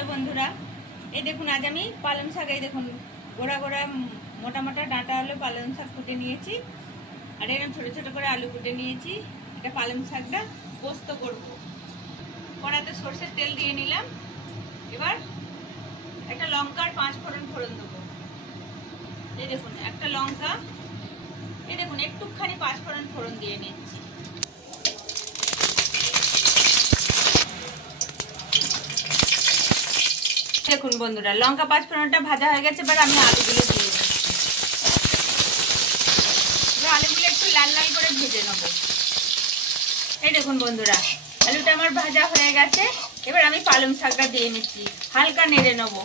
Hello বন্ধুরা, এই দেখুন আজ আমি পালং শাক, এই দেখুন গোড়া গোড়া মোটা মোটা ডাঁটা আলু পালং শাক কুটে নিয়েছি, আর এরকম ছোট ছোট করে আলু কুটে নিয়েছি। এটা পালং শাকটা পোস্ত করব। কড়াতে সরষের তেল দিয়ে নিলাম। এবার একটা লঙ্কার 5 ফোড়ন দেবো। এই দেখুন একটা লঙ্কা, এই দেখুন একটুখানি 5 ফোড়ন দিয়ে নিচ্ছি। দেখুন বন্ধুরা, লঙ্কা 5 ফোড়নটা ভাজা হয়ে গেছে। এবার আমি আলুগুলো দিয়ে দিচ্ছি। এবার আলুগুলো একটু লাল লাল করে ভেজে নেবো। এই দেখুন বন্ধুরা, আলুটা আমার ভাজা হয়ে গেছে। এবার আমি পালং শাকটা দিয়ে নিচ্ছি, হালকা নেড়ে নেবো।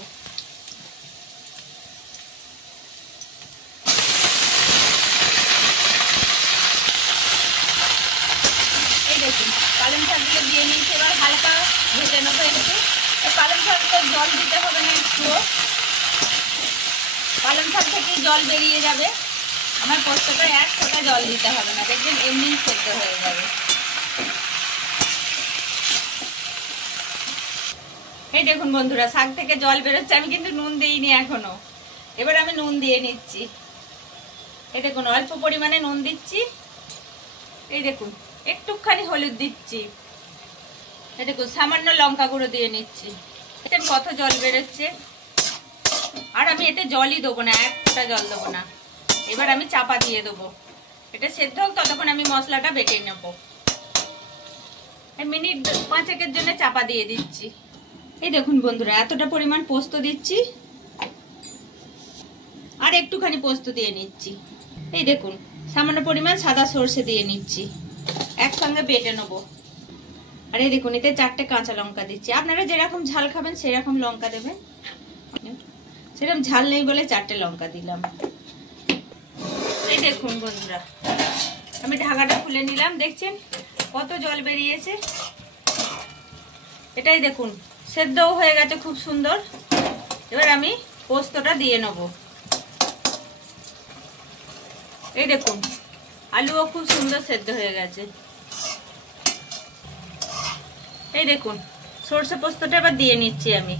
এই দেখুন পালং শাকগুলো দিয়ে নিচ্ছি। এবার হালকা ভেজে নেবো একটু। পালং শাকটা জল দিতে হবে না, একটু পালং শাক থেকে জল বেরিয়ে যাবে। আমার পোস্তটা 1 ফোঁটা জল দিতে হবে না, দেখবেন এমনি সেদ্ধ হয়ে যাবে। এই দেখুন বন্ধুরা, শাক থেকে জল বেরোচ্ছে। আমি কিন্তু নুন দিইনি এখনো। এবার আমি নুন দিয়ে নিচ্ছি। এই দেখুন অল্প পরিমাণে নুন দিচ্ছি। এই দেখুন একটুখানি হলুদ দিচ্ছি। এই দেখুন সামান্য লঙ্কা গুঁড়ো দিয়ে নিচ্ছি। এতে কত জল বেরোচ্ছে। আর আমি এতে জলই দেবো না, 1 ফোঁটা জল দেবো না। এবার আমি চাপা দিয়ে দেবো। এটা সেদ্ধ হোক, ততক্ষণ আমি মশলাটা বেটে নেব। মিনিট 5 জন্য চাপা দিয়ে দিচ্ছি। এই দেখুন বন্ধুরা, এতটা পরিমাণ পোস্ত দিচ্ছি, আর একটুখানি পোস্ত দিয়ে নিচ্ছি। এই দেখুন সামান্য পরিমাণ সাদা সর্ষে দিয়ে নিচ্ছি, একসঙ্গে বেটে নেব। আর এই দেখুন এতে 4টে কাঁচা লঙ্কা দিচ্ছি। আপনারা যেরকম ঝাল খাবেন সেরকম লঙ্কা দেবেন। সেরকম ঝাল নেই বলে 4টে লঙ্কা দিলাম। এই দেখুন বন্ধুরা, আমি ঢাকাটা খুলে নিলাম। দেখছেন কত জল বেরিয়েছে। এটাই দেখুন সেদ্ধও হয়ে গেছে খুব সুন্দর। এবার আমি পোস্তটা দিয়ে নেব। এই দেখুন আলুও খুব সুন্দর সেদ্ধ হয়ে গেছে। এই দেখুন সরষে পোস্তটা এবার দিয়ে নিচ্ছি আমি।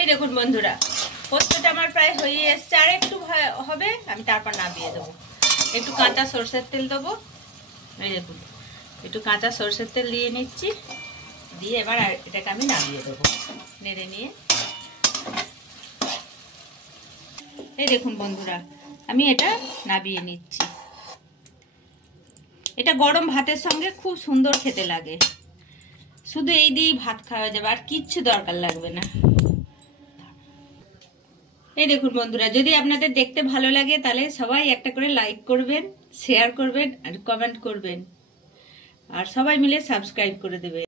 এই দেখুন বন্ধুরা, পোস্তটা আমার প্রায় হয়ে এসছে। আর একটু হবে, আমি তারপর নামিয়ে দেবো। একটু কাঁচা সরষের তেল দেবো। এই দেখুন একটু কাঁচা সরষের তেল দিয়ে নিচ্ছি, দিয়ে এবার এটাকে আমি নামিয়ে দেবো নেড়ে নিয়ে। এই দেখুন বন্ধুরা, আমি এটা নামিয়ে নিচ্ছি। এটা গরম ভাতের সঙ্গে খুব সুন্দর খেতে লাগে। শুধু এই দিয়েই ভাত খাওয়া যাবে, আর কিচ্ছু দরকার লাগবে না। এই দেখুন বন্ধুরা, যদি আপনাদের দেখতে ভালো লাগে তাহলে সবাই একটা করে লাইক করবেন, শেয়ার করবেন আর কমেন্ট করবেন, আর সবাই মিলে সাবস্ক্রাইব করে দেবেন।